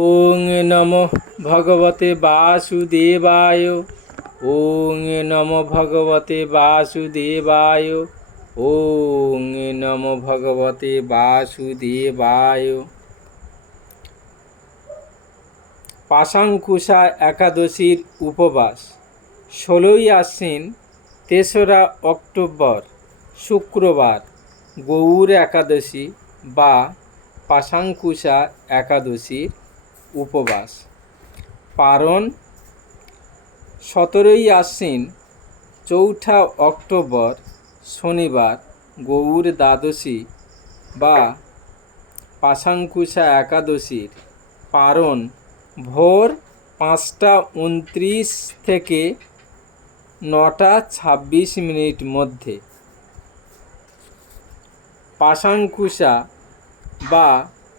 ওং নম ভগবতে বাসুদেবায়। ওং নম ভগবতে বাসুদেবায়। ওং নম ভগবতে বাসুদেবায়। পাশাঙ্কুশা একাদশীর উপবাস। ষোলোই আশ্বিন, তেসরা অক্টোবর, শুক্রবার, গৌর একাদশী বা পাশাঙ্কুশা একাদশীর উপবাস। পারণ সতেরোই আশ্বিন, চৌঠা অক্টোবর, শনিবার গৌর দ্বাদশী বা পাশাঙ্কুশা একাদশীর পারণ ভোর পাঁচটা উনত্রিশ থেকে নটা ছাব্বিশ মিনিট মধ্যে। পাশাঙ্কুশা বা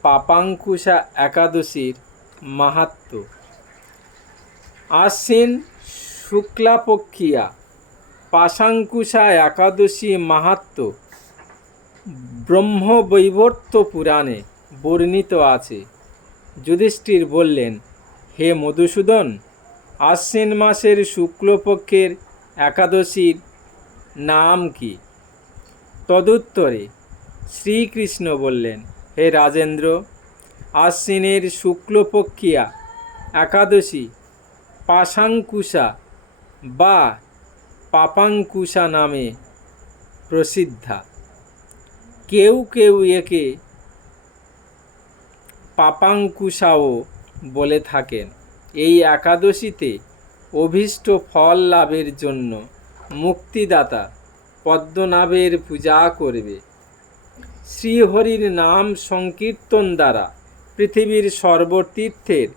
পাপাঙ্কুশা একাদশীর মাহাত্ম্য আশ্বিন শুক্লাপক্ষিয়া পাশাঙ্কুশা একাদশী মাহাত্ম্য ব্রহ্মবৈবর্ত পুরাণে বর্ণিত আছে। যুধিষ্ঠির বললেন, হে মধুসূদন, আশ্বিন মাসের শুক্লপক্ষের একাদশীর নাম কি? তদুত্তরে শ্রীকৃষ্ণ বললেন, হে রাজেন্দ্র আশ্বিনের শুক্লপক্ষিয়া, একাদশী, পাশাঙ্কুশা বা পাপাঙ্কুশা নামে প্রসিদ্ধা। কেউ কেউ একে পাপাঙ্কুশাও বলে থাকেন। এই একাদশীতে অভীষ্ট ফল লাভের জন্য মুক্তিদাতা পদ্মনাভের পূজা করবে। শ্রীহরির নাম সংকীর্তন দ্বারা পৃথিবীর সর্বতীর্থের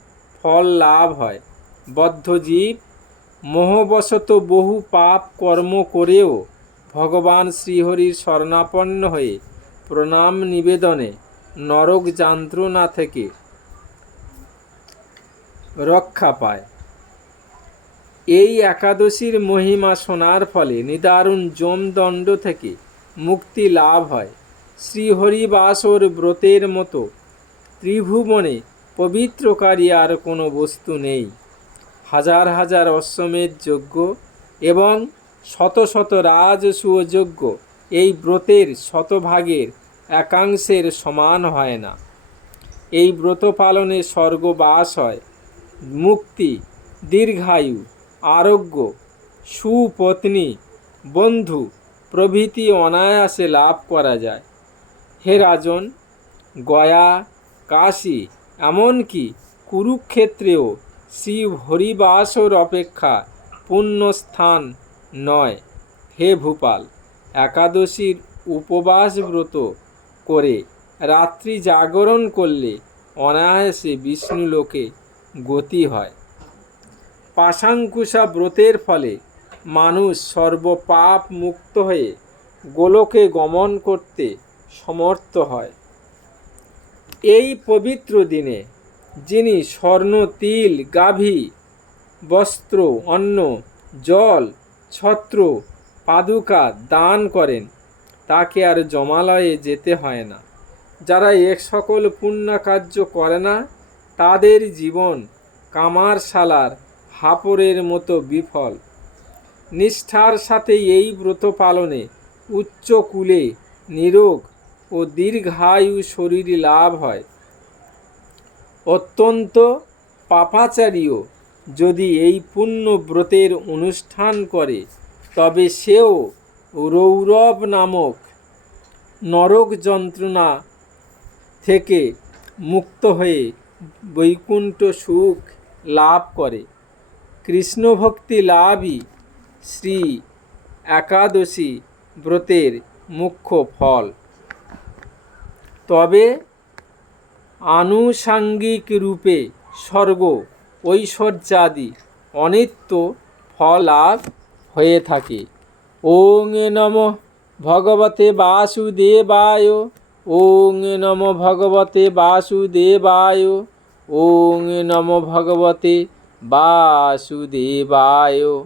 ফল লাভ হয়। বদ্ধজীব মোহবশত বহু পাপ কর্ম করেও ভগবান শ্রীহরির শরণাপন্ন হয়ে প্রণাম নিবেদনে নরক যন্ত্রণা থেকে রক্ষা পায়। এই একাদশীর মহিমা শোনার ফলে নিদারুণ যমদণ্ড থেকে মুক্তি লাভ হয়। শ্রীহরিবাসর ব্রতের মতো ত্রিভুবনে পবিত্রকারী আর কোনো বস্তু নেই। হাজার হাজার অশ্বমেধ যজ্ঞ এবং শত শত রাজসূয় এই ব্রতের শতভাগের একাংশের সমান হয় না। এই ব্রত পালনে স্বর্গবাস হয়। মুক্তি, দীর্ঘায়ু, আরোগ্য, সুপত্নী, বন্ধু প্রভৃতি অনায়াসে লাভ করা যায়। হে রাজন, গয়া কাশী, এমনকি কুরুক্ষেত্রেও শিব হরিবাসর অপেক্ষা পুণ্যস্থান নয়। হে ভূপাল, একাদশীর উপবাস ব্রত করে রাত্রি জাগরণ করলে অনায়াসে বিষ্ণুলোকে গতি হয়। পাশাঙ্কুশা ব্রতের ফলে মানুষ সর্বপাপ মুক্ত হয়ে গোলকে গমন করতে সমর্থ হয়। এই পবিত্র দিনে যিনি স্বর্ণ, তিল, গাভী, বস্ত্র, অন্ন, জল, ছত্র, পাদুকা দান করেন, তাকে আর জমালয়ে যেতে হয় না। যারা এক সকল পুণ্যকার্য করে না, তাদের জীবন কামারশালার হাপড়ের মতো বিফল। নিষ্ঠার সাথে এই ব্রত পালনে উচ্চ কুলে নিরোগ ও দীর্ঘায়ু শরীর লাভ হয়। অত্যন্ত পাপাচারীও যদি এই পুণ্য ব্রতের অনুষ্ঠান করে, তবে সেও রৌরব নামক নরক যন্ত্রণা থেকে মুক্ত হয়ে বৈকুণ্ঠ সুখ লাভ করে। কৃষ্ণ ভক্তি লাভই শ্রী একাদশী ব্রতের মুখ্য ফল। তবে আনুষাঙ্গিক রূপে স্বর্গ ঐশ্বর্যাদি অনিত্য ফল হয়ে থাকে। ওং নম ভগবতে বাসুদেবায়, ওং নম ভগবতে বাসুদেবায়, ওং নম ভগবতে বাসুদেবায়।